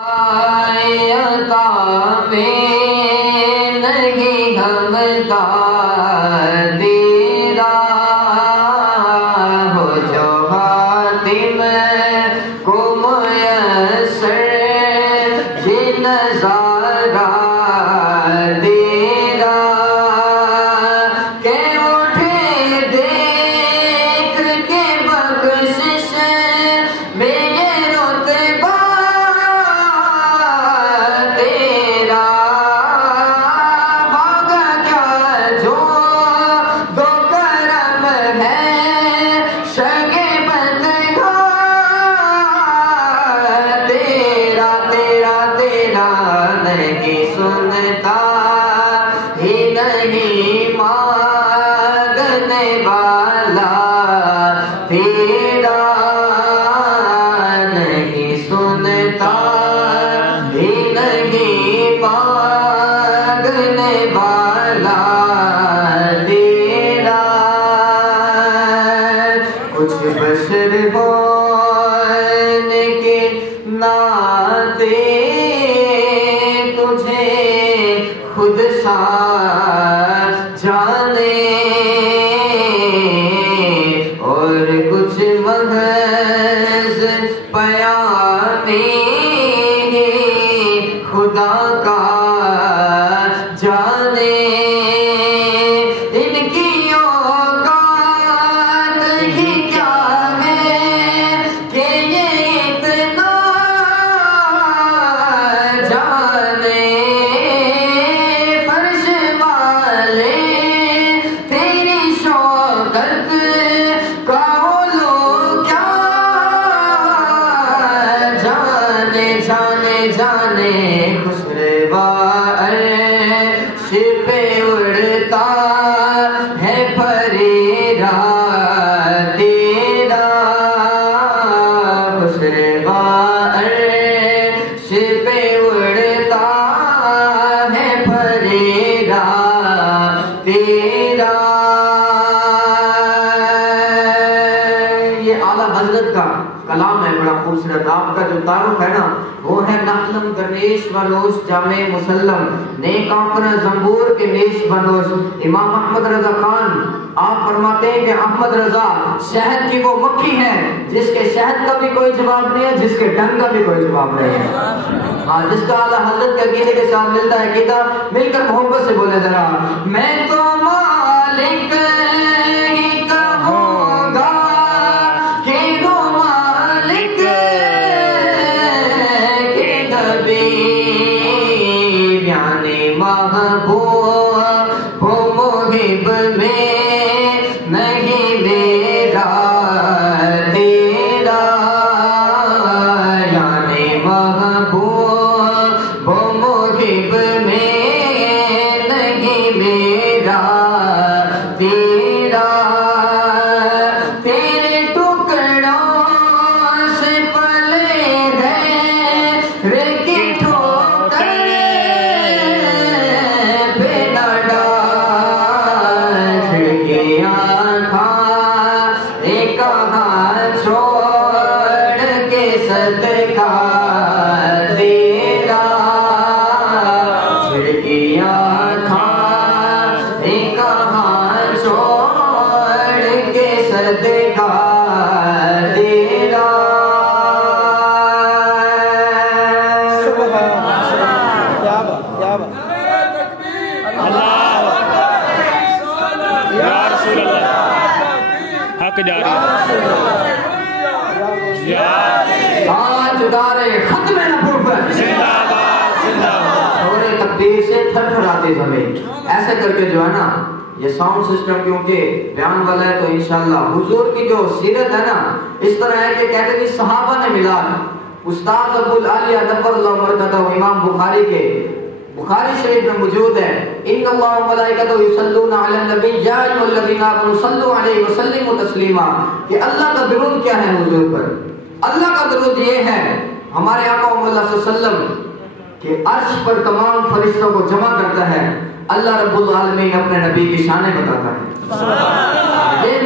آیتا میں نہیں گھمتا تیرا ہو جو حاتم کو میسر یہ نظارہ تیرا کہ اٹھے دیکھ کے بخشش میرے رتبہ سنتا ہی نہیں مانگنے والا تیرا نہیں سنتا ہی نہیں مانگنے والا تیرا کچھ بشر ہونے کے ناطے خود ساتھ جانے اور کچھ محض پیامی خدا کا جانے ان کی اوقات ہی کیا ہے کہ یہ اتنا جانے جانے خسروا عرش پہ اڑتا ہے پریرا تیرا خسروا عرش پہ اڑتا ہے پریرا تیرا یہ اعلیٰ حضرت کا کلام ہے بڑا خوبصورت. آپ کا جو تعارف ہے نا وہ ہے نقلم درویش ونوش جامع مسلم نیک آنکھنا زنبور کے نیش بنوش. امام احمد رضا خان آپ فرماتے ہیں کہ احمد رضا شہد کی وہ مکھی ہے جس کے شہد کا بھی کوئی جواب نہیں ہے، جس کے ڈنگ کا بھی کوئی جواب نہیں ہے. جس کا اعلیٰ حضرت کے عقیدے کے ساتھ ملتا ہے عقیدہ مل کر محبت سے بولے ذرا. میں تو مالک ہی کہوں گا کہ وہ مالک یعنی محبوب ہو محب میں نہیں میرا تیرا یعنی محبوب ہو محب میں نہیں میرا تیرا. تیرے ٹکڑوں سے پلے ہیں ریکی صدقہ تیرا کھڑکیاں کھا کہاں چھوڑ کے صدقہ تیرا. حق جاری تاجدارے ختم نبوت زندہ باد زندہ باد. شور تقدیر سے تھر تھراتے زمین. ایسے کر کے جو ہے نا یہ ساؤنڈ سسٹم کیونکہ بیان والا ہے تو انشاءاللہ حضور کی جو سیرت ہے نا اس طرح ہے کہ کہتے ہیں صحابہ نے ملا استاد ابو العالیہ نبر اللہ مرتضی امام بخاری کے بخاری شریف میں موجود ہے. ان اللہ و ملائکتہ یصلون علی النبی یا ایھا الذین آمنوا صلوا علیہ وسلموا تسلیما. کہ اللہ کا درود کیا ہے حضور پر؟ اللہ کا درود یہ ہے ہمارے آقا صلی اللہ علیہ وسلم کہ عرش پر تمام فرشتوں کو جمع کرتا ہے. اللہ رب العالمین اپنے نبی کی شانیں بتاتا ہے.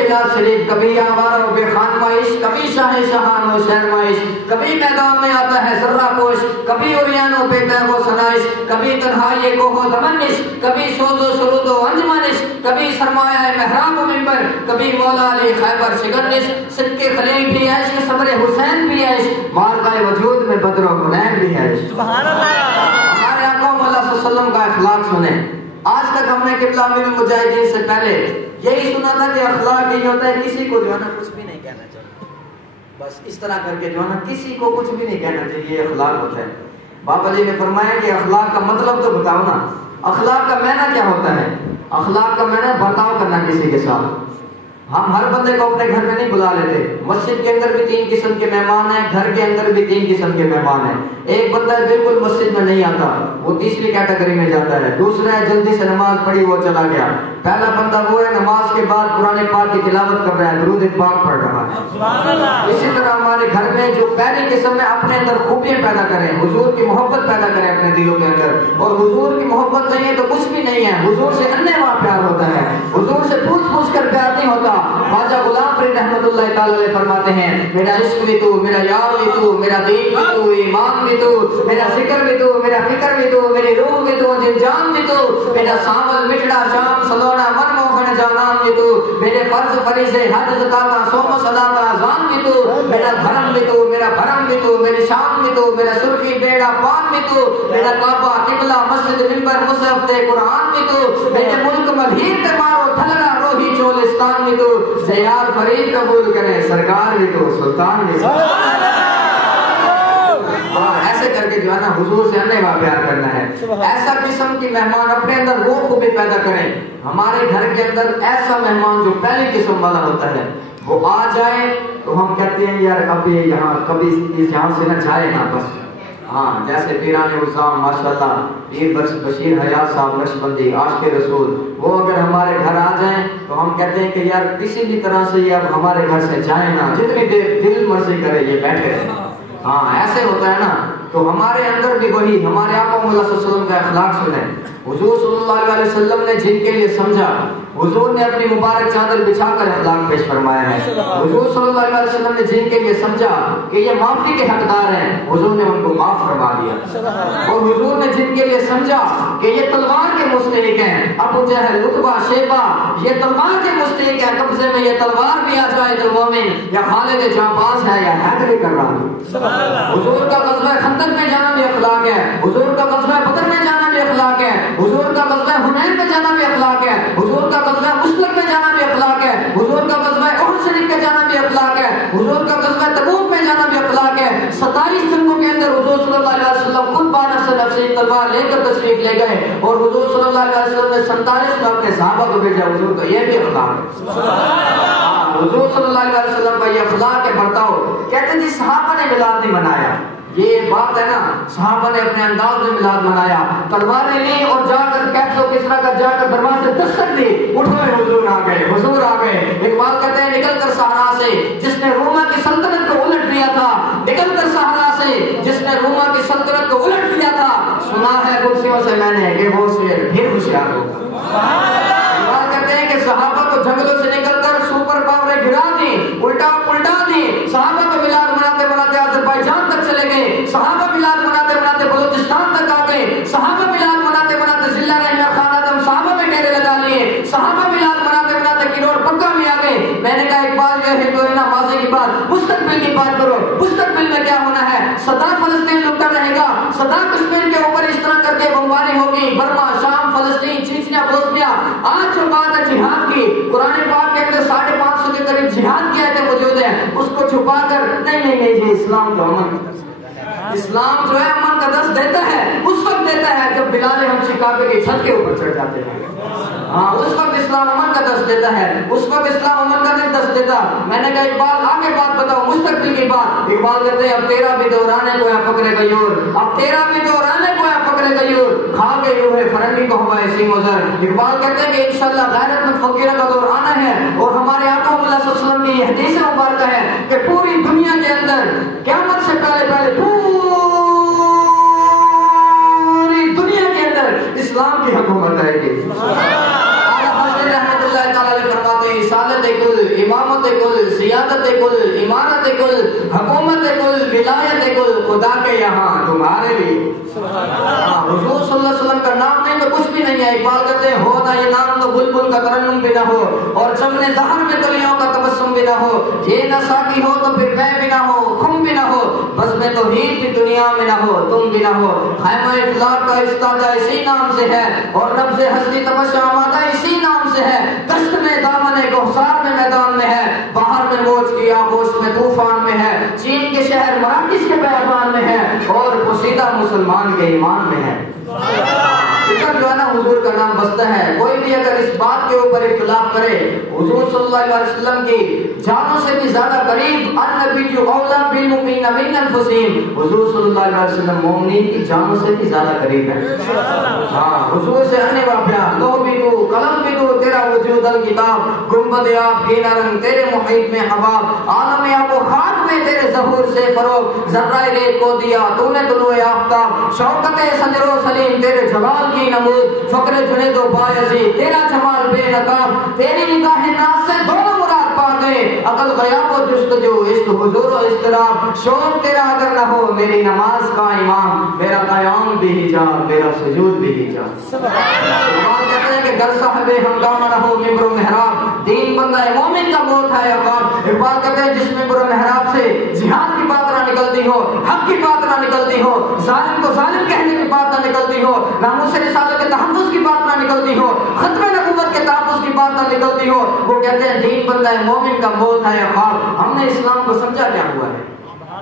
میلاد شریف، کبھی آوارہ و بے خانمائش، کبھی شاہ شہان و شہرمائش، کبھی میدان میں آتا ہے ذرہ پوش، کبھی عریان و بے تیغ و سنائش، کبھی تنہائی کوہ و دمنش، کبھی سوز و سرود و انجمنش، کبھی سرمایہ محراب و منبر، کبھی مولا علی خیبر شگرنش، صدق خلیل بھی عیش، صبر حسین بھی عیش، مارکہ وجود میں بدر و حنین بھی عیش۔ سبحان اللہ۔ ہمارے آقا مولا صلی اللہ علیہ وسلم کا اخلاق سنیں۔ آج تک ہم نے قبلہ امیر المجاہدین سے پہلے یہی سنا تھا کہ اخلاق یہ ہوتا ہے کسی کو جو ہے نا کچھ بھی نہیں کہنا چاہیے، بس اس طرح کر کے جو ہے نا کسی کو کچھ بھی نہیں کہنا چاہیے، یہ اخلاق ہوتا ہے۔ بابا جی نے فرمایا کہ اخلاق کا مطلب تو بتاؤ نا، اخلاق کا معنی کیا ہوتا ہے؟ اخلاق کا معنی برتاؤ کرنا کسی کے ساتھ۔ ہم ہر بندے کو اپنے گھر میں نہیں بلا لیتے، مسجد کے اندر بھی 3 قسم کے مہمان ہیں، گھر کے اندر بھی 3 قسم کے مہمان ہیں۔ ایک بندہ بالکل مسجد میں نہیں آتا، وہ تیسری کیٹیگری میں جاتا ہے۔ دوسرا ہے جلدی سے نماز پڑھی وہ چلا گیا۔ پہلا بندہ وہ ہے نماز کے بعد قرآن پاک کی تلاوت کر رہا ہے، درود پاک پڑھ رہا ہے۔ اسی طرح ہمارے گھر میں جو پہلی قسم میں اپنے اندر خوبیاں پیدا کریں، حضور کی محبت پیدا کریں اپنے دلوں کے اندر، اور حضور کی محبت نہیں ہے تو کچھ بھی نہیں ہے۔ حضور سے اننے وہاں پیار ہوتا ہے، حضور سے پوچھ پوچھ کر پیار نہیں ہوتا۔ خواجہ غلام فرید رحمۃ اللہ تعالی علیہ فرماتے ہیں میرا عشق بھی تو، میرا یار بھی تو، میرا دین بھی تو، ایمان بھی تو، میرا ذکر بھی تو، میرا فکر بھی تو، میری روح بھی تو، دل جان بھی تو، میرا ساول مٹڑا شام سلونا من موہن جانان بھی تو، میرے فرض فریضے حج زکات صوم صلاۃ اذان بھی تو، میرا دھرم بھی تو، میرا بھرم بھی تو، میری شان بھی تو، میرا سرخی بیڑا پان بھی تو، میرا کعبہ قبلہ مسجد منبر مصحف قرآن بھی تو، میرے ملک مدھیر تے مارو تھلڑا روحی چولستان بھی تو، زیار فرید قبول کریں سرکار بھی تو، سلطان بھی تو۔ ایسے کر کے جو ہے نا حضور سے اننے وا پیار کرنا ہے۔ ایسا قسم کی مہمان اپنے اندر وہ خوبی پیدا کریں۔ ہمارے گھر کے اندر ایسا مہمان جو پہلی قسم والا ہوتا ہے وہ آ جائے تو ہم کہتے ہیں یار اب یہ یہاں کبھی یہاں سے نہ جائے نا بس۔ ہاں جیسے پیران حسام ماشاءاللہ پیر بشیر حیات صاحب نقشبندی عاشق رسول، وہ اگر ہمارے گھر آ جائیں تو ہم کہتے ہیں کہ یار کسی بھی طرح سے یہ اب ہمارے گھر سے جائیں نا، جتنی دیر دل مرضی کرے یہ بیٹھے رہیں۔ ہاں ایسے ہوتا ہے نا، تو ہمارے اندر بھی وہی ہمارے آقا صلی اللہ علیہ وسلم کا اخلاق سنیں۔ حضور صلی اللہ علیہ وسلم نے جن کے لیے سمجھا، حضور نے اپنی مبارک چادر بچھا کر اخلاق پیش فرمایا ہے۔ حضور صلی اللہ علیہ وسلم نے جن کے لیے سمجھا کہ یہ معافی کے حقدار ہیں، حضور نے ان کو معاف فرما دیا۔ اور حضور نے جن کے لیے سمجھا کہ یہ تلوار کے مستحق ہیں، ابو جہل عتبہ شیبہ یہ تلوار کے مستحق ہیں، قبضے میں یہ تلوار بھی آ جائے تو مومن یا خالد جانباز ہے یا حیدر کر رہا ہے۔ حضور کا غزوہ خندق میں جانا بھی اخلاق ہے، حضور کا غزوہ بدر میں جانا بھی اخلاق ہے، حضور کا غزوہ حنین میں جانا بھی اخلاق ہے، حضور کا غزوہ مسلم میں جانا بھی اخلاق ہے، حضور کا غزوہ احد شریف میں جانا بھی اخلاق ہے، حضور کا غزوہ تبوک میں جانا بھی اخلاق ہے۔ 27 جنگوں کے اندر حضور صلی اللہ علیہ وسلم خود بانفس نفسی تلوار لے کر تشریف لے گئے، اور حضور صلی اللہ علیہ وسلم نے 47 میں اپنے صحابہ کو بھیجا۔ حضور کا یہ بھی اخلاق ہے، حضور صلی اللہ علیہ وسلم کا یہ اخلاق ہے برتاؤ۔ کہتے ہیں جی صحابہ نے میلاد نہیں منایا، یہ بات ہے نا، صحابہ نے اپنے انداز میں میلاد منایا، تلواریں لی اور جا کر کیسر و کسرا کا جا کر دروازے دستک دی، اٹھوئے حضور آ گئے، حضور آ گئے۔ اقبال کہتے ہیں نکل کر صحرا سے جس نے روما کی سلطنت کو الٹ دیا تھا، نکل کر صحرا سے جس نے روما کی سلطنت کو الٹ دیا تھا، سنا ہے کرسیوں سے میں نے کہ وہ شیر پھر ہوشیار ہوگا۔ اقبال کہتے ہیں کہ صحابہ کو جنگلوں سے نکل کر سپر پاوریں گرا دی، الٹا پلٹا دی، صحابہ کو میلاد مناتے مناتے آذربائیجان تک چلے گئے، صحابہ میلاد مناتے مناتے بلوچستان تک آ گئے، صحابہ میلاد مناتے مناتے ضلع رحمہ خان آدم صحابہ میں ڈیرے لگا لیے، صحابہ میلاد مناتے مناتے کروڑ پکا میں آ گئے۔ میں نے کہا اقبال جو ہے تو نا ماضی کی بات، مستقبل کی بات کرو، مستقبل میں کیا ہونا ہے؟ سدا فلسطین لٹا رہے گا، سدا کشمیر کے اوپر اس طرح کر کے بمباری ہوگی، برما شام فلسطین چیچنیا بوسنیا۔ آج جو بات ہے جہاد کی، قرآن پاک کے اندر 550 کے قریب جہاد کی آیتیں موجود ہیں، اس کو چھپا کر نہیں یہ اسلام تو امن کا درس دیتا ہے، اسلام جو ہے امن کا درس دیتا ہے، اس وقت دیتا ہے جب بلال حبشی کعبے کی چھت کے اوپر چڑھ جاتے ہیں۔ ہاں اس وقت اسلام امن کا درس دیتا ہے، اس وقت اسلام امن کا نہیں درس دیتا۔ میں نے کہا اقبال آگے بات بتاؤ، مستقبل کی بات۔ اقبال کہتے ہیں اب تیرا بھی دوران ہے کو ہے فقر غیور، اب تیرا بھی دوران ہے کو ہے فقر غیور، کھا کے یوں ہے فرنگی کو ہوا ہے سیم و زر۔ اقبال کہتے ہیں کہ انشاءاللہ غیرت مند فقیرہ کا دور آنا ہے، اور ہمارے آقا صلی اللہ علیہ وسلم کی یہ حدیث مبارکہ ہے کہ پوری دنیا کے اندر قیامت سے پہلے پوری دنیا کے اندر اسلام کی حکومت آئے گی۔ رحمت اللہ تعالی علیہ فرماتے ہیں رسالت کا ترنم بھی نہ ہو اور چمنے دہر میں کلیوں کا تبسم بھی نہ ہو، یہ نہ ساقی ہو تو پھر بے بھی نہ ہو، خم بھی نہ ہو، بس میں تو ہین بھی دنیا میں نہ ہو، تم بھی نہ ہو۔ خیمہ اطلاق کا استادہ اسی نام سے ہے اور نبض ہستی تماشا آمادہ اسی نام سے ہے۔ دشت میں دامن کوثر میں میدان میں ہے، باہر میں موج کی آغوش میں طوفان میں ہے، چین کے شہر مراکش کے بیابان میں ہے اور پوشیدہ مسلمان کے ایمان میں ہے۔ ادھر جو ہے نا حضور کا نام بستا ہے۔ کوئی بھی اگر اس بات کے اوپر اختلاف کرے، حضور صلی اللہ علیہ وسلم کی جانوں سے بھی زیادہ قریب، النبی اولیٰ بالمؤمنین من انفسہم، حضور صلی اللہ علیہ وسلم مومنین کی جانوں سے بھی زیادہ قریب ہے۔ ہاں، حضور سے آنے واپیا تو بھی تو قلم بھی تو تیرا وجود الکتاب، گنبد آپ گینا رنگ تیرے محیط میں حباب، عالم آپ و خاک میں تیرے ظہور سے فروغ، ذرہ ریت کو دیا تو نے طلوع آفتاب، شوکت سجر و سلیم تیرے جلال کی نمود، فقر جنید و بایزی تیرا جمال بے نقاب، تیری نگاہ ناز سے دونوں مراد پا گئے، عقل غیاب و جستجو، عشق حضور و اضطراب، شوق تیرا اگر نہ ہو میری نماز کا امام، میرا قیام بھی حجاب، میرا سجود بھی حجاب۔ اقبال کہتے ہیں کہ گر صاحب ہنگامہ نہ ہو ممبر و محراب، دین بندہ مومن کا موت ہے عقاب۔ اقبال کہتے ہیں جس ممبر و محراب سے جہاد کی بات نہ نکلتی ہو، حق کی بات نہ نکلتی ہو، ظالم کو ظالم کہنے کی بات نہ نکلتی ہو، ناموس رسالت کے تحفظ کی بات نہ نکلتی ہو، ختم نبوت کے تحفظ کی بات نہ نکلتی ہو، وہ کہتے ہیں دین بندہ مومن کا موت ہے عقاب۔ ہم نے اسلام کو سمجھا کیا ہوا ہے؟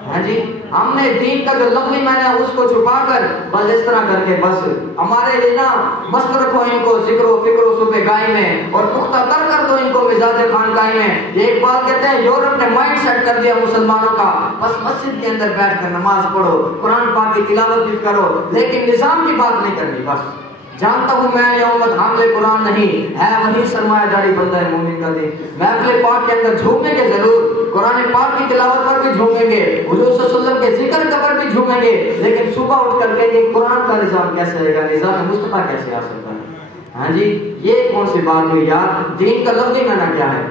ہاں جی، ہم نے دین کا جو لفظی معنی ہے اس کو چھپا کر بس اس طرح کر کے بس ہمارے لیے نا مست رکھو ان کو ذکر و فکر و صبح گائے میں اور پختہ کر دو ان کو مزاج خانقاہی میں۔ یہ ایک بات کہتے ہیں یورپ نے مائنڈ سیٹ کر دیا مسلمانوں کا، بس مسجد کے اندر بیٹھ کر نماز پڑھو، قرآن پاک کی تلاوت بھی کرو، لیکن نظام کی بات نہیں کرنی۔ بس جانتا ہوں میں یہ امت حامل قرآن نہیں ہے، وہی سرمایہ داری بندہ ہے مومن کا دین۔ محفل پاک کے اندر جھومیں گے ضرور، قرآن پاک کی تلاوت پر بھی جھومیں گے، حضور صلی اللہ علیہ وسلم کے ذکر کا پر بھی جھومیں گے، لیکن صبح اٹھ کر کے یہ قرآن کا نظام کیسے رہے گا، نظام مصطفیٰ کیسے آ سکتا ہے؟ ہاں جی، یہ کون سی بات ہوئی یار؟ دین کا لفظی معنی کیا ہے؟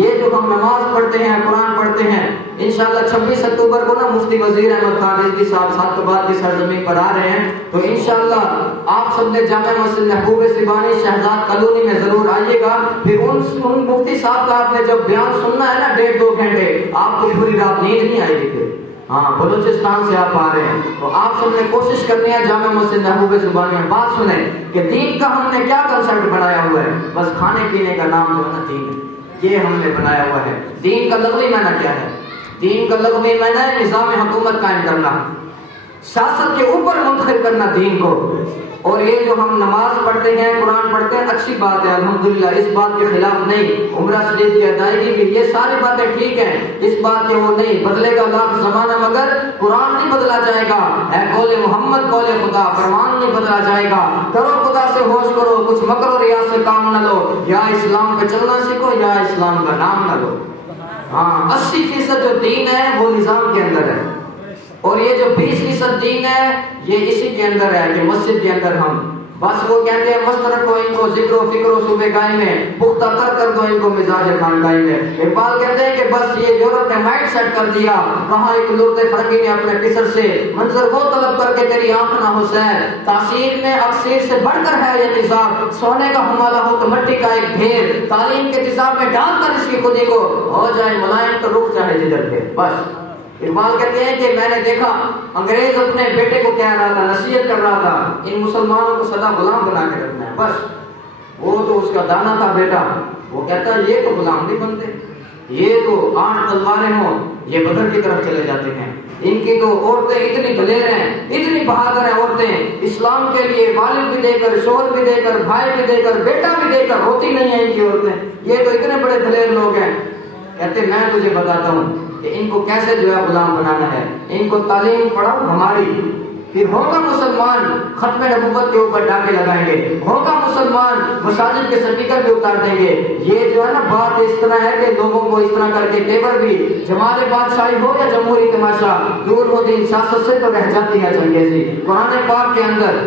یہ جو ہم نماز پڑھتے ہیں، قرآن پڑھتے ہیں، انشاءاللہ 26 اکتوبر کو نا مفتی وزیر احمد خان رضوی صاحب سعادتآباد کی سرزمین پر آ رہے ہیں، تو انشاءاللہ آپ سب نے جامع مسجد محبوب سبحانی شہزاد کالونی میں ضرور آئیے گا۔ پھر ان مفتی صاحب کا آپ نے جب بیان سننا ہے نا 1.5-2 گھنٹے، آپ کو پوری رات نیند نہیں آئے گی۔ پھر ہاں، بلوچستان سے آپ آ رہے ہیں تو آپ سب نے کوشش کرنی ہے جامع مسجد محبوب سبحانی میں بات سنیں کہ دین کا ہم نے کیا کنسپٹ بنایا ہوا ہے۔ بس کھانے پینے کا نام جو ہے نا دین، یہ ہم نے بنایا ہوا ہے۔ دین کا لغوی معنی کیا ہے؟ دین کا لغوی معنی ہے نظام حکومت قائم کرنا، سیاست کے اوپر منتخب کرنا دین کو۔ اور یہ جو ہم نماز پڑھتے ہیں، قرآن پڑھتے ہیں، اچھی بات ہے الحمدللہ، اس بات کے خلاف نہیں، عمرہ شریف کی ادائیگی بھی، یہ ساری باتیں ٹھیک ہیں، اس بات کے وہ نہیں، بدلے گا لاکھ زمانہ مگر قرآن نہیں بدلا جائے گا، اے قول محمد قول خدا، فرمان نہیں بدلا جائے گا۔ کرو خدا سے ہوش کرو، کچھ مکر و ریا سے کام نہ لو، یا اسلام پہ چلنا سیکھو یا اسلام کا نام نہ لو۔ ہاں، 80% جو دین ہے وہ نظام کے اندر ہے، اور یہ جو 20% دین ہے یہ اسی کے اندر ہے کہ مسجد کے اندر ہم بس وہ کہتے ہیں مست رکھو ان کو ذکر و فکر و صبح گائے میں، پختہ کر دو ان کو مزاج خانقاہی میں۔ اقبال کہتے ہیں کہ بس یہ یورپ نے مائنڈ سیٹ کر دیا، کہاں ایک لرد فرنگی نے اپنے پسر سے منظر وہ طلب کر کے تیری آنکھ نہ ہو سیر، تاثیر میں اکثیر سے بڑھ کر ہے یہ تیزاب، سونے کا حمالہ ہو تو مٹی کا ایک ڈھیر، تعلیم کے تیزاب میں ڈال کر اس کی خودی کو ہو جائے ملائم تو رخ چاہے جدھر پہ۔ بس اقبال کہتے ہیں کہ میں نے دیکھا انگریز اپنے بیٹے کو کہہ رہا تھا، نصیحت کر رہا تھا، ان مسلمانوں کو سدا غلام بنا کے رکھنا ہے۔ بس وہ تو اس کا دانا تھا بیٹا، وہ کہتا ہے یہ تو غلام نہیں بنتے، یہ تو 8 تلواریں ہوں یہ بدر کی طرف چلے جاتے ہیں، ان کی تو عورتیں اتنی دلیر ہیں، اتنی بہادر ہیں عورتیں، اسلام کے لیے والد بھی دے کر، شوہر بھی دے کر، بھائی بھی دے کر، بیٹا بھی دے کر، ہوتی نہیں ہیں ان کی عورتیں، یہ تو اتنے بڑے دلیر لوگ ہیں۔ کہتے میں تجھے بتاتا ہوں کہ ان کو کیسے جو ہے غلام بنانا ہے، ان کو تعلیم پڑھاؤ ہماری، پھر ہوگا مسلمان ختم نبوت کے اوپر ڈاکے لگائیں گے، ہوگا مسلمان مساجد کے سپیکر بھی اتار دیں گے۔ یہ جو ہے نا بات اس طرح ہے کہ لوگوں کو اس طرح کر کے تیور بھی جماعت بادشاہی ہو یا جمہوری تماشا، دور ہو دین سیاست سے تو رہ جاتی ہے چنگیزی۔ قرآن پاک کے اندر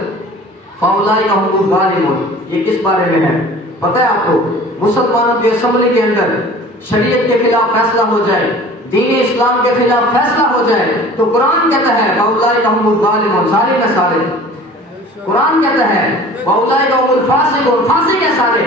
فاولئک هم الظالمون، یہ کس بارے میں ہے پتہ ہے آپ کو؟ مسلمانوں کی اسمبلی کے اندر شریعت کے خلاف فیصلہ ہو جائے، دین اسلام کے خلاف فیصلہ ہو جائے تو قرآن کہتا ہے فاولئک هم الظالمون، ظالم ہے سارے۔ قرآن کہتا ہے فاولئک هم الفاسقون، فاسق ہے سارے۔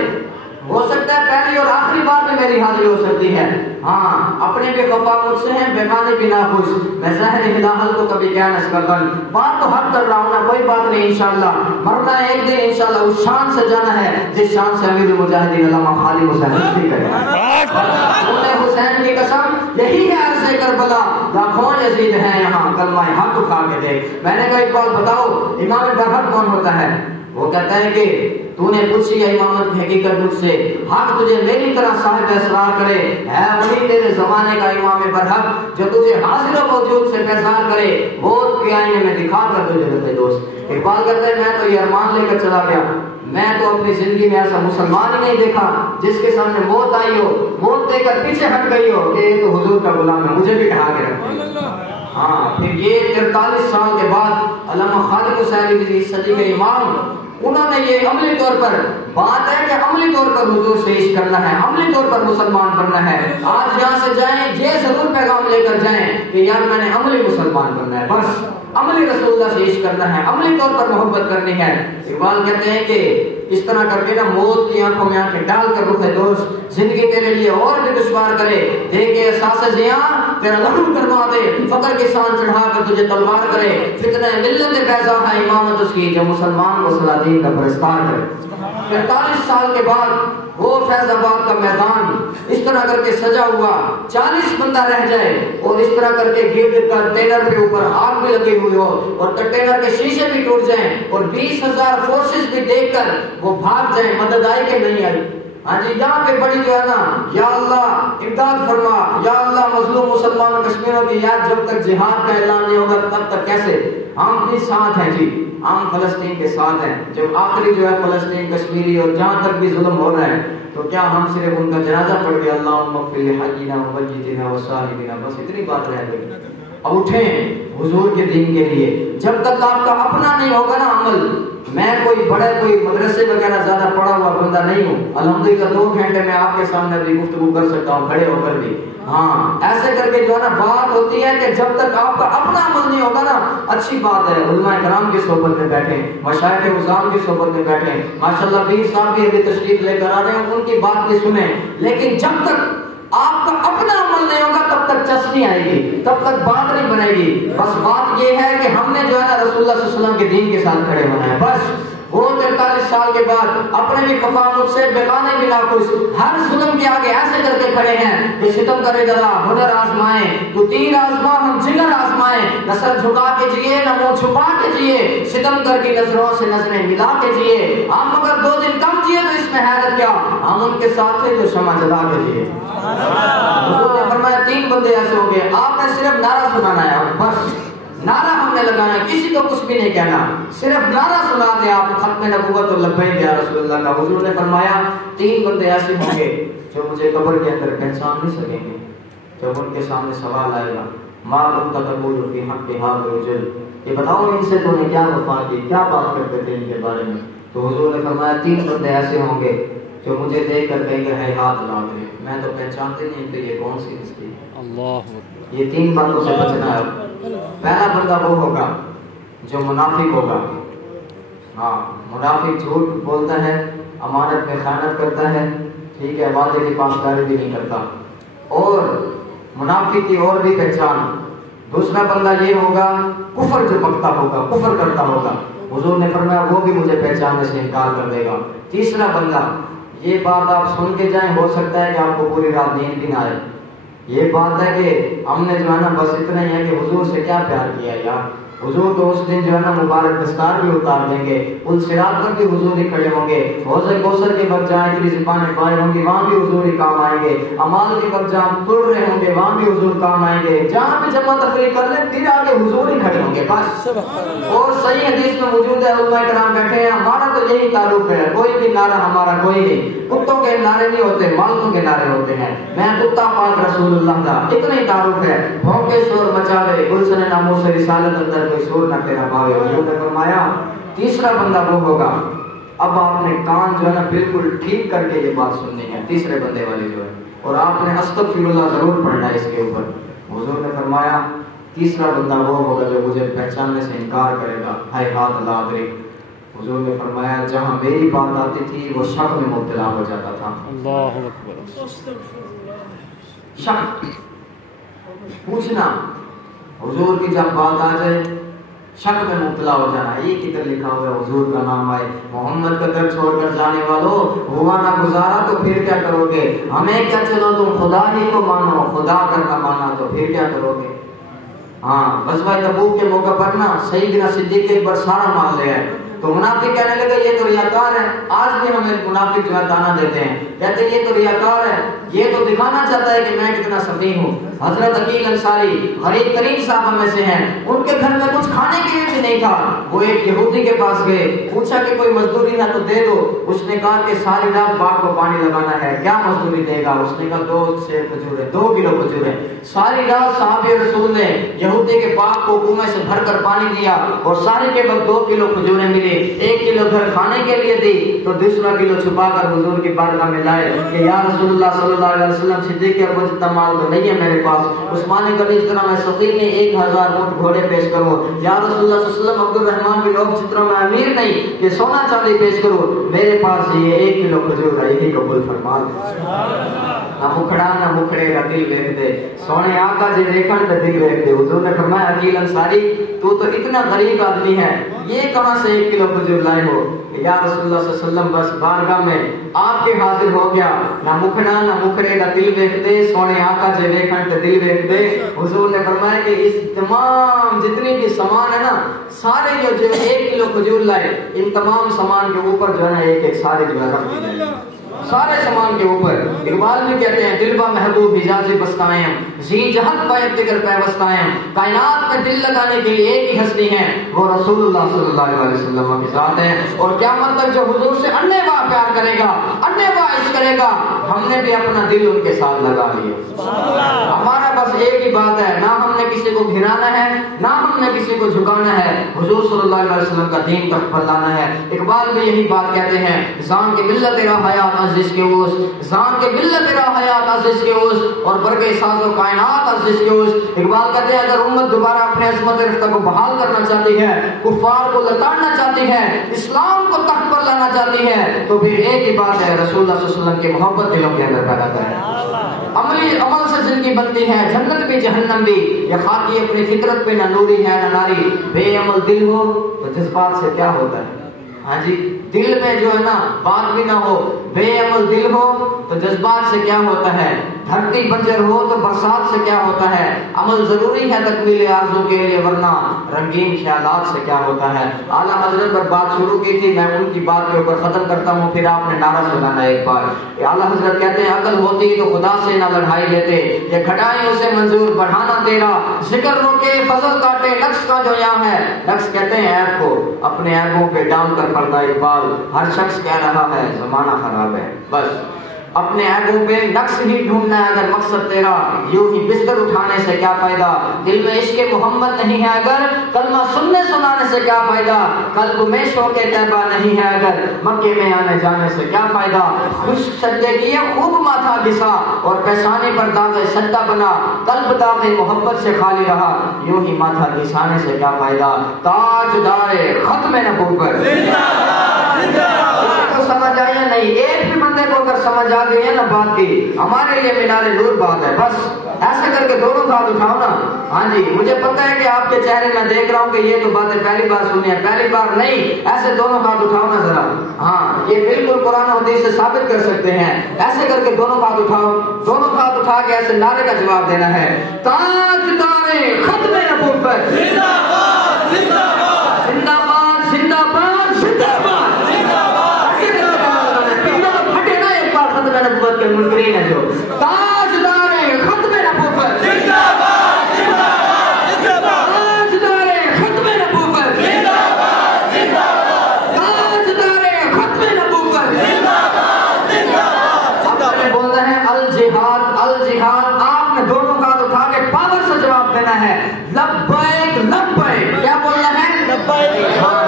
ہو سکتا ہے پہلی اور آخری بار میں میری حاضری ہو سکتی ہے. ہاں اپنے بھی خفا مجھ سے ہیں بیگانے بھی ناخوش. میں زہر ہلاحل کو کبھی کیا نہ سکن. بات تو حق کر رہا ہوں نا, کوئی بات نہیں. انشاءاللہ مرنا ہے ایک دن, انشاءاللہ اس شان سے جانا ہے جس شان سے امیر المجاہدین علامہ خالد حسین نقوی کرے. حسین کی قسم یہی ہے عرض کربلا, لاکھوں یزید ہیں یہاں کلمہ حق اٹھا کے دے. میں نے کہا ایک بات بتاؤ, امام برحق کون ہوتا ہے؟ وہ کہتا ہے کہ تو نے پوچھی ہے امامت کی حقیقت مجھ سے, حق تجھے میری طرح صاحب اسرار کرے, ہے وہی تیرے زمانے کا امام برحق جو تجھے حاضر و موجود سے بیزار کرے, موت کے آئینے میں دکھا کر تجھے رکھے. دوست اقبال کہتا ہے میں تو یہ ارمان لے کر چلا گیا, میں تو اپنی زندگی میں ایسا مسلمان ہی نہیں دیکھا جس کے سامنے موت آئی ہو, موت دے کر پیچھے ہٹ گئی ہو کہ یہ تو حضور کا غلام ہے, مجھے بھی ڈھا کے رکھے. ہاں پھر یہ 43 سال کے بعد علامہ خالد حسینی کی صدی کے امام, انہوں نے یہ عملی طور پر بات ہے کہ عملی طور پر حضور سے عشق کرنا ہے, عملی طور پر مسلمان بننا ہے. آج یہاں سے جائیں یہ ضرور پیغام لے کر جائیں کہ یار میں نے عملی مسلمان بننا ہے, بس عملی رسول اللہ سے عشق کرنا ہے, عملی طور پر محبت کرنی ہے. اقبال کہتے ہیں کہ اس طرح کر کے نا موت کی آنکھوں میں آنکھیں ڈال کر رخ دوست زندگی تیرے لیے اور بھی دشوار کرے, دے کے احساس زیاں تیرا لہو کروا دے, فقر کی سان چڑھا کر تجھے تلوار کرے, فتنہ ملت بیضا ہے امامت اس کی جو مسلمان کو سلاطین کا پرستار کرے. 45 سال کے بعد وہ فیض آباد کا میدان اس طرح کر کے سجا ہوا, 40 بندہ رہ جائے اور اس طرح کر کے گرد کنٹینر کے اوپر آگ بھی لگی ہوئی ہو اور کنٹینر کے شیشے بھی ٹوٹ جائیں اور 20,000 فورسز بھی دیکھ کر وہ بھاگ جائیں, مدد آئی کہ نہیں آئی؟ ہاں جی, یہاں پہ بڑی جو ہے نا یا اللہ امداد فرما, یا اللہ مظلوم مسلمان کشمیروں کی یاد, جب تک جہاد کا اعلان نہیں ہوگا تب تک کیسے؟ ہم بھی ساتھ ہیں جی, ہم فلسطین کے ساتھ ہیں. جب آخری جو ہے فلسطین کشمیری اور جہاں تک بھی ظلم ہو رہا ہے تو کیا ہم صرف ان کا جنازہ پڑھ کے اللہم اغفر لحینا ومیتنا وشاہدنا بس اتنی بات رہ گئی؟ اب اٹھیں حضور کے دین کے لیے. جب تک آپ کا اپنا نہیں ہوگا نا عمل, میں کوئی بڑے کوئی مدرسے وغیرہ زیادہ پڑھا ہوا بندہ نہیں ہوں, الحمدللہ 2 گھنٹے میں آپ کے سامنے بھی گفتگو کر سکتا ہوں کھڑے ہو کر بھی. ہاں ایسے کر کے جو ہے نا بات ہوتی ہے کہ جب تک آپ کا اپنا عمل نہیں ہوگا نا, اچھی بات ہے علماء کرام کی صحبت میں بیٹھیں, مشائخ عظام کی صحبت میں بیٹھیں, ماشاءاللہ پیر صاحب بھی ابھی تشریف لے کر آ رہے ہیں, ان کی بات بھی سنیں. لیکن جب تک آپ کا اپنا عمل نہیں ہوگا تب تک چس نہیں آئے گی, تب تک بات نہیں بنے گی. بس بات یہ ہے کہ ہم نے جو ہے نا رسول اللہ صلی اللہ علیہ وسلم کے دین کے ساتھ کھڑے ہونا ہے. بس وہ 43 سال کے بعد اپنے بھی خفا مجھ سے بیگانے بھی ناخوش, ہر ظلم کے آگے ایسے کر کے کھڑے ہیں کہ ستم کرے ذرا ہنر آزمائیں, تو تیر آزما ہم جگر آزمائیں, نظر جھکا کے جیے نہ منہ چھپا کے جیے, ستم کر کی نظروں سے نظریں ملا کے جیے. ہم اگر 2 دن کم جیے تو اس میں حیرت کیا, ہم ان کے ساتھ تھے تو شمع جلا کے جیے. حضور نے فرمایا 3 بندے ایسے ہوں گے, آپ نے صرف نعرہ سنانا ہے, بس نعرہ ہم نے لگانا ہے, کسی کو کچھ بھی نہیں کہنا, صرف نعرہ سنا دے آپ, ختم نبوت اور لبیک یا رسول اللہ کا. حضور نے فرمایا 3 بندے ایسے ہوں گے جو مجھے قبر کے اندر پہچان نہیں سکیں گے. جب ان کے سامنے سوال آئے گا ما كنت تقول في حق هذا الرجل, یہ بتاؤ ان سے تو نے کیا وفا کی, کیا بات کرتے تھے ان کے بارے میں؟ تو حضور نے فرمایا 3 بندے ایسے ہوں گے جو مجھے دیکھ کر کہیں گے ہے ہاتھ لا دے, میں تو پہچانتے نہیں کہ یہ کون سی ہستی ہے. اللہ, یہ 3 باتوں سے بچنا ہے. پہلا بندہ وہ ہوگا جو منافق ہوگا. ہاں منافق جھوٹ بولتا ہے, امانت میں خیانت کرتا ہے, ٹھیک ہے, وعدے کی پاسداری بھی نہیں کرتا. اور منافق کی اور بھی پہچان. دوسرا بندہ یہ ہوگا کفر جو پکتا ہوگا, کفر کرتا ہوگا. حضور نے فرمایا وہ بھی مجھے پہچاننے سے انکار کر دے گا. تیسرا بندہ, یہ بات آپ سن کے جائیں, ہو سکتا ہے کہ آپ کو پوری رات نیند بھی نہ آئے. یہ بات ہے کہ ہم نے جو ہے نا بس اتنا ہی ہے کہ حضور سے کیا پیار کیا یار. حضور تو اس دن جو ہے نا مبارک دستار بھی اتار دیں گے, پل صراط پر بھی حضور ہی کھڑے ہوں گے, حوض کوثر کے وقت جہاں اتنی زبانیں باہر ہوں گی وہاں بھی حضور ہی کام آئیں گے, امال کے وقت جہاں تڑ رہے ہوں گے وہاں بھی حضور کام آئیں گے, جہاں بھی جمع تفریح کر لیں پھر آگے حضور ہی کھڑے ہوں گے بس. اور صحیح حدیث میں موجود ہے, علماء کرام بیٹھے ہیں, ہمارا تو یہی تعلق ہے, کوئی بھی نعرہ ہمارا کوئی نہیں. کتوں کے نعرے نہیں ہوتے, مالکوں کے نعرے ہوتے ہیں. میں کتا پاک رسول اللہ کا, اتنا ہی تعارف ہے. بھونکے شور مچاوے گلشن ناموں سے رسالت اندر کوئی شور نہ تیرا پاوے. حضور نے فرمایا تیسرا بندہ وہ ہوگا, اب آپ نے کان جو ہے نا بالکل ٹھیک کر کے یہ بات سننی ہے, تیسرے بندے والی جو ہے, اور آپ نے استغفر اللہ ضرور پڑھنا ہے اس کے اوپر. حضور نے فرمایا تیسرا بندہ وہ ہوگا جو مجھے پہچاننے سے انکار کرے گا, ہے ہاتھ لا دے. حضور نے فرمایا جہاں میری بات آتی تھی وہ شک میں مبتلا ہو جاتا تھا. اللہ اکبر. شک پوچھنا، حضور کی جب بات آ جائے شک میں مبتلا ہو جانا. یہ کدھر لکھا ہوا ہے حضور کا نام آئے، محمد کا در چھوڑ کر جانے والوں ہوا نہ گزارا تو پھر کیا کرو گے، ہمیں کیا چلو تم خدا ہی کو مانو، خدا کرنا مانا تو پھر کیا کرو گے. ہاں غزوہ تبوک کے موقع پر نا سیدنا صدیق ایک بار سارا مان لیا ہے تو منافق کہنے لگے یہ تو ریاکار ہے. آج بھی ہمیں منافق جو ہے تانا دیتے ہیں، کہتے ہیں یہ تو ریاکار ہے، یہ تو دکھانا چاہتا ہے کہ میں کتنا سخی ہوں. حضرت عقیل انصاری غریب ترین صحابہ میں سے ہیں، ان کے گھر میں کچھ کھانے کے لیے بھی نہیں تھا. وہ ایک یہودی کے پاس گئے، پوچھا کہ کوئی مزدوری نہ تو دے دو. اس نے کہا کہ ساری رات باغ کو پانی لگانا ہے، کیا مزدوری دے گا؟ اس نے کہا 2 سیر کھجور ہے، 2 کلو کھجور ہے. ساری رات صحابہ رسول نے یہودی کے باغ کو کنویں سے بھر کر پانی دیا اور سارے کے وقت 2 کلو کھجوریں ملی. 1 کلو گھر کھانے کے لیے دی تو دوسرا کلو چھپا کر حضور کی بارگاہ میں لائے کہ یا رسول اللہ صلی اللہ علیہ وسلم صدیق اکبر جتنا مال تو نہیں ہے میرے پاس. عثمان غنی جتنا میں سفیر نے 1000 اونٹ گھوڑے پیش کرو. یا رسول اللہ صلی اللہ علیہ وسلم عبد الرحمن بن عوف جتنا میں امیر نہیں کہ سونا چاندی پیش کرو، میرے پاس یہ 1 کلو کھجور ہے، یہی قبول فرما. نہ مکھڑا نہ مکھڑے کا دل دیکھ دے، سونے آقا جی دیکھن تے دل دیکھ دے. حضور نے فرمایا عقیل انصاری تو اتنا غریب آدمی ہے، یہ کہاں سے 1 کلو کھجور لائے ہو؟ یا رسول اللہ صلی اللہ علیہ وسلم بس بارگاہ میں آپ کے حاضر ہو گیا، نہ مکھڑا نہ مکھڑے کا دل دیکھ دے، سونے آقا جی دیکھن تے دل دیکھ دے. حضور نے فرمایا کہ اس تمام جتنی بھی سامان ہے نا سارے جو 1 کلو کھجور لائے، ان تمام سامان کے اوپر جو ہے نا ایک سارے جو ہے رکھ دی جائے، سارے سامان کے اوپر. اقبال بھی کہتے ہیں دل با محبوب حجاز بستائیں، زی جہت پائے دگر پیوستائیں، کائنات میں دل لگانے کے لیے ایک ہی ہستی ہیں، وہ رسول اللہ صلی اللہ علیہ وسلم کی ذات ہے. اور قیامت تک جو حضور سے اننے واہ پیار کرے گا، اننے واہ عشق کرے گا، ہم نے بھی اپنا دل ان کے ساتھ لگا لیا. ہمارا بس ایک ہی بات ہے، نہ ہم نے کسی کو گھرانا ہے نہ ہم نے کسی کو جھکانا ہے، حضور صلی اللہ علیہ وسلم کا دین تک پر لانا ہے. اقبال بھی یہی بات کہتے ہیں، زان کے ملت تیرا حیات عزیز کے اوس، زان کے ملت تیرا حیات عزیز کے اوس، اور برکے ساز و کائنات عزیز کے اوس. اقبال کہتے ہیں اگر امت دوبارہ اپنے عظمت رفتہ کو بحال کرنا چاہتی ہے، کفار کو لتاڑنا چاہتی ہے، اسلام کو تخت پر لانا چاہتی ہے، تو پھر ایک ہی بات ہے، رسول اللہ صلی اللہ علیہ وسلم کی محبت دلوں کے اندر پیدا کریں. عمل سے زندگی بنتی ہے، جنت بھی جہنم بھی. یہ خاکی اپنی فطرت پہ نہ نوری ہے نہ ناری. بے عمل دل ہو تو جذبات سے کیا ہوتا ہے؟ ہاں جی، دل میں جو ہے نا بات بھی نہ ہو، بے عمل دل ہو تو جذبات سے کیا ہوتا ہے؟ دھرتی بنجر ہو تو برسات سے کیا ہوتا ہے؟ عمل ضروری ہے تکمیل آرزو کے لیے، ورنہ رنگین خیالات سے کیا ہوتا ہے؟ اعلیٰ حضرت پر بات شروع کی تھی، میں ان کی بات کے اوپر ختم کرتا ہوں، پھر آپ نے نعرہ سنانا ایک بار. اعلیٰ حضرت کہتے ہیں عقل ہوتی تو خدا سے نہ لڑائی لیتے، یہ گھٹائیں اسے منظور بڑھانا تیرا، ذکر روکے فضل کاٹے نقص کا جو یہاں ہے. نقص کہتے ہیں عیب کو، اپنے عیبوں پہ ڈال کر پردہ اقبال ہر شخص کہہ رہا ہے زمانہ خراب ہے. بس اپنے عیبوں پہ نقص ہی ڈھونڈنا ہے اگر مقصد تیرا، یوں ہی بستر اٹھانے سے کیا فائدہ؟ دل میں عشق محمد نہیں ہے اگر کلمہ سننے سنانے سے کیا فائدہ؟ قلب میں شوق طیبہ نہیں ہے اگر مکے میں آنے جانے سے کیا فائدہ؟ خوش سجدے کیے خوب ماتھا گھسا اور پیشانی پر داغ سجدہ بنا، قلب داغ محبت سے خالی رہا، یوں ہی ماتھا گھسانے سے کیا فائدہ؟ تاجدار ختم نبوت سمجھ آئی یا نہیں؟ ایک بھی بندے کو اگر سمجھ آ گئی ہے نا بات کی، ہمارے لیے مینار نور بات ہے. بس ایسے کر کے دونوں ہاتھ اٹھاؤ نا. ہاں جی، مجھے پتہ ہے کہ آپ کے چہرے میں دیکھ رہا ہوں کہ یہ تو باتیں پہلی بار سنی ہے، پہلی بار نہیں. ایسے دونوں ہاتھ اٹھاؤ نا ذرا. ہاں، یہ بالکل قرآن و حدیث سے ثابت کر سکتے ہیں. ایسے کر کے دونوں ہاتھ اٹھاؤ، دونوں ہاتھ اٹھا کے ایسے نعرے کا جواب دینا ہے، تاجدار ختم نبوت زندہ باد زندہ باد زندہ باد زندہ باد زندہ باد. نبوت کے منکرین ہیں جو تاجدار ختم نبوت زندہ باد زندہ باد زندہ باد، تاجدار ختم نبوت زندہ باد زندہ باد، تاجدار ختم نبوت زندہ باد زندہ باد. آپ نے بولنا ہے الجہاد الجہاد. آپ نے دونوں ہاتھ اٹھا کے پاور سے جواب دینا ہے، لبیک لبیک. کیا بولنا ہے؟ لبیک.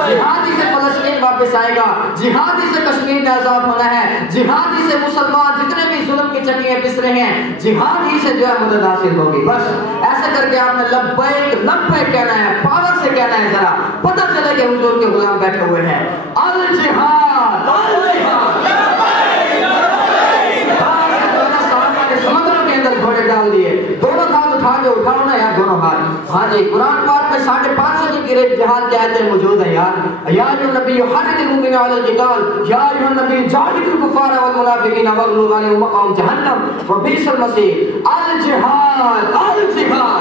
جہادی سے فلسطین واپس آئے گا، جہادی سے کشمیر میں آزاد ہونا ہے، جہادی سے مسلمان جتنے بھی ظلم کی چکیاں پس رہے ہیں، جہاد ہی سے جو ہے مدد حاصل ہوگی. بس ایسا ایسے کر کے آپ نے لبیک لبیک کہنا ہے، پاور سے کہنا ہے، ذرا پتہ چلے کہ حضور کے غلام بیٹھے ہوئے ہیں۔ الجہاد الجہاد، سمندروں کے اندر گھوڑے ڈال دیے، دونوں ہاتھ اٹھا کے اٹھاؤ نا یار، دونوں ہاتھ۔ ہاں جی، قرآن پاک میں 550 کی جہاد کی آیتیں موجود ہیں یار۔ یا ایھا النبی حرض المؤمنین علی القتال، یا ایھا النبی جاہد الکفار والمنافقین واغلظ علیہم مأواہم جہنم وبئس المصیر۔ الجہاد الجہاد